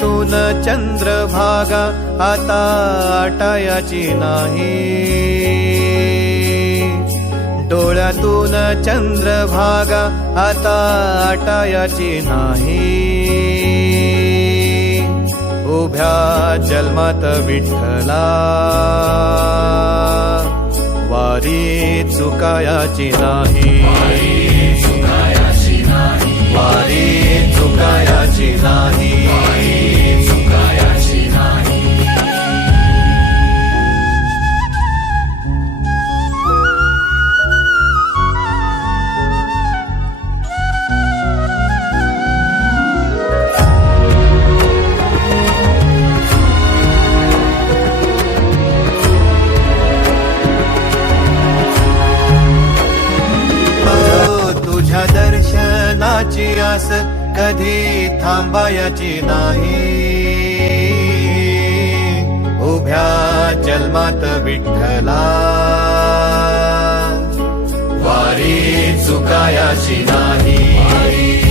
डोळ्यातून चंद्रभागा आता आटायाची नाही, डोळ्यातून चंद्रभागा आता आटायाची नाही। उभ्या जन्मात विठ्ठला वारी चुकायाची नाही, वारी चुकायाची नाही। तुझ्या दर्शनाची आस कधी थांबायची नाही, उभ्या जन्मात विठ्ठला वारी चुकायाची नाही।